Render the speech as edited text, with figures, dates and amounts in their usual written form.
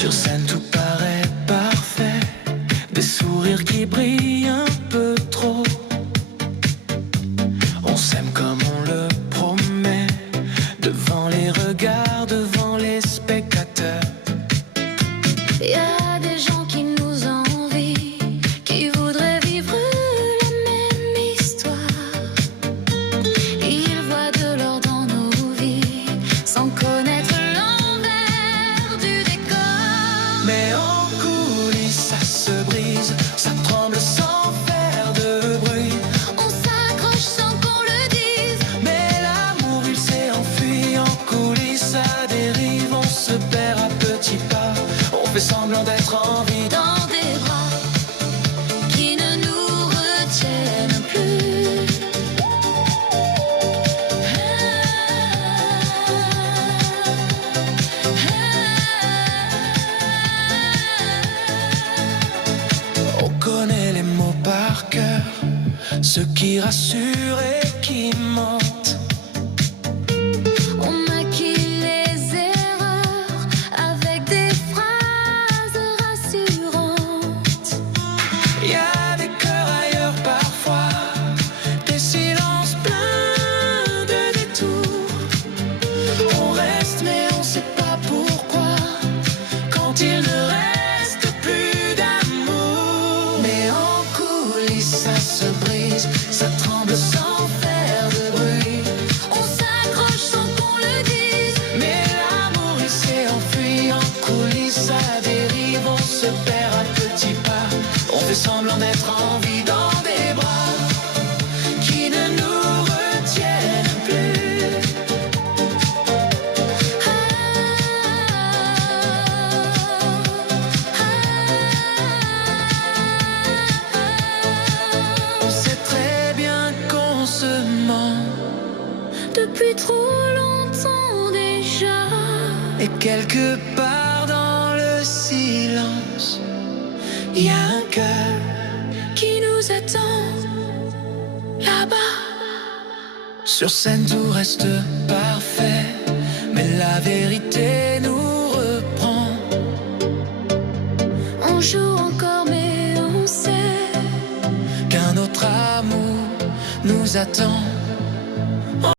Sur scène tout paraît parfait, des sourires qui brillent un peu trop. On s'aime comme on le promet, devant les regards, devant les spectateurs. Y a des gens qui nous envient, qui voudraient vivre la même histoire. Ils voient de l'or dans nos vies, sans connaître l'envers du décor. Mais en coulisses, ça se brise, ça tremble sans faire de bruit. On s'accroche sans qu'on le dise, Mais l'amour, il s'est enfui en coulisses, ça dérive, on se perd à petits pas. On fait semblant d'être en vie dans des bras qui ne nous retiennent plus. On connaît les mots par cœur, ceux qui rassurent et qui mentent. On maquille les erreurs avec des phrases rassurantes. Y a des cœurs ailleurs parfois, des silences pleins de détours. On reste mais on sait pas pourquoi, quand il ne reste plus d'amour. Mais en coulisses ça se brise, ça tremble sans faire de bruit. On s'accroche sans qu'on le dise, Mais l'amour il s'est enfui en coulisses, ça dérive, on se perd à petits pas. On fait semblant d'être en vie dans des bras qui ne nous retiennent plus. On sait très bien qu'on se ment depuis trop longtemps déjà. et quelque part dans le silence, il y a un cœur Qui nous attend là-bas. sur scène, tout reste parfait, mais la vérité nous reprend. On joue encore mais on sait Qu'un autre amour nous attend.